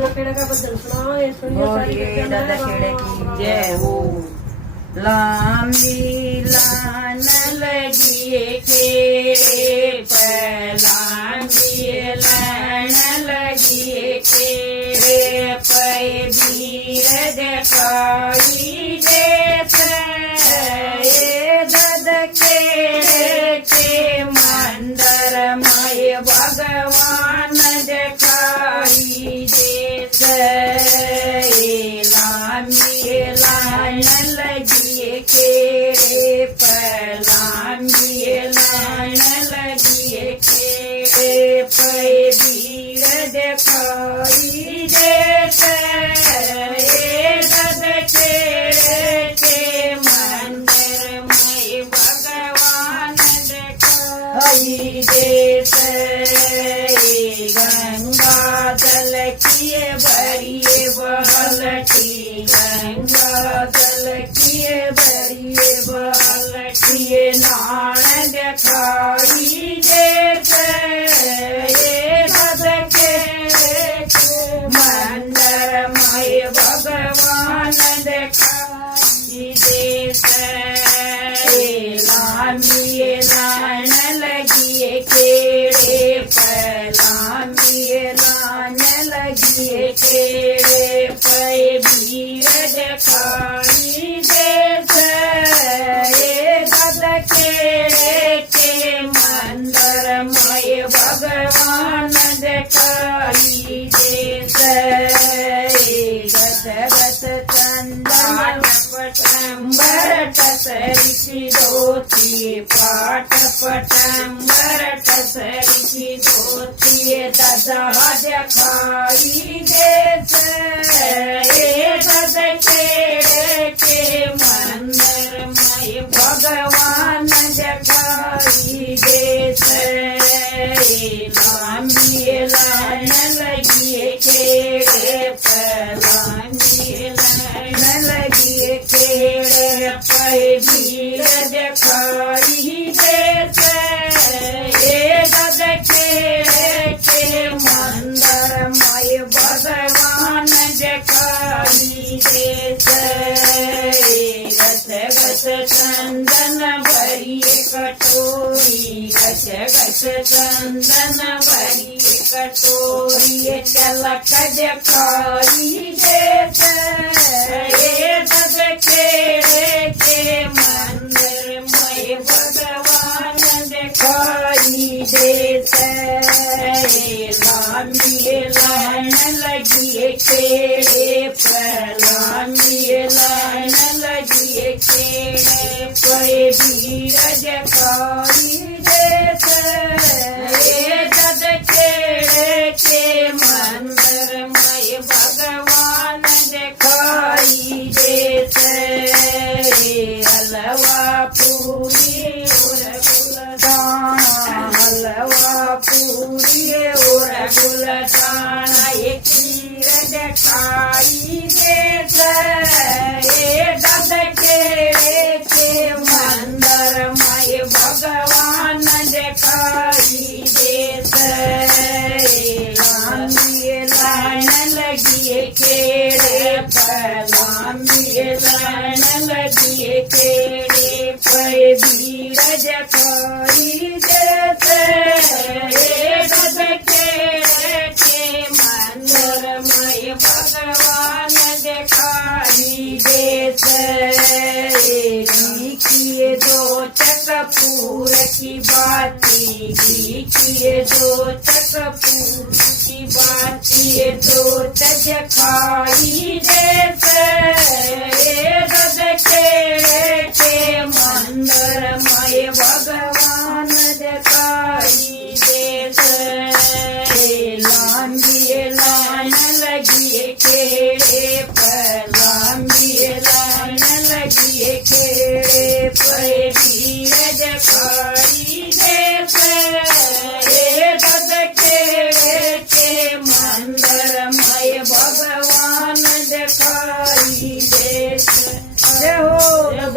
दादा खेड़े का बदल सुनाओ ये सुनिए बोलिए दादा खेड़े की जय हो। लांबी लान लगिए खेड़े पर लांबी लान लगिए खेड़े पे वीर दिखाई देते दद खेड़े के मंदिर में भगवान दिखाई देते लांबी लान लगिए खेड़े पर लांबी लान लगिए खेड़े पे वीर दिखाई देते दद खेड़े के मंदिर में भगवान दिखाई देते गंगा जल किए भरिए बहलठी गंगा जल किए भरिए बहलठी नाण दिखाई देते दद खेड़े के मंदिर में भगवान दिखाई देते लांबी लान लगिए खेड़े पर लांबी लान लगिए खेड़े पे वीर दिखाई देते दद खेड़े के मंदिर में भगवान दिखाई देते गत चंदन पटंबर टसरी धोती पाट पटंबर टसरी धोती दादा दिखाई देते दद खेड़े के मंदिर में भगवान दिखाई देते लांबी लान लगिए खेड़े पर लांबी लान लगिए खेड़े पे वीर दिखाई देते दद खेड़े के मंदिर में भगवान दिखाई देते गस चंदन भरिए कटोरी गस चंदन भरिए कटोरी चलक दिखाई देते दद खेड़े के मंदिर में भगवान दिखाई देते लांबी लान लगिए खेड़े पर लांबी लान लगिए खेड़े पे वीर दिखाई देते दद खेड़े के मंदिर में भगवान दिखाई देते हलवा पूरी और गुलदाना हलवा पूरी और गुलदाना एक खीर दिखाई देते दद खेड़े के मंदिर में भगवान दिखाई देते लांबी लान लगिए खेड़े पर लांबी लान लगिए खेड़े पे वीर दिखाई देते दद खेड़े के मंदिर में भगवान दिखाई देते किए दो चकपूर की बाती किए दो चकपूर की बाती दो दिखाई देते दद खेड़े के मंदिर में भगवान दिखाई देते लांबी लान लगिए खेड़े पर लांबी लान लगिए खेड़े पे वीर दिखाई देते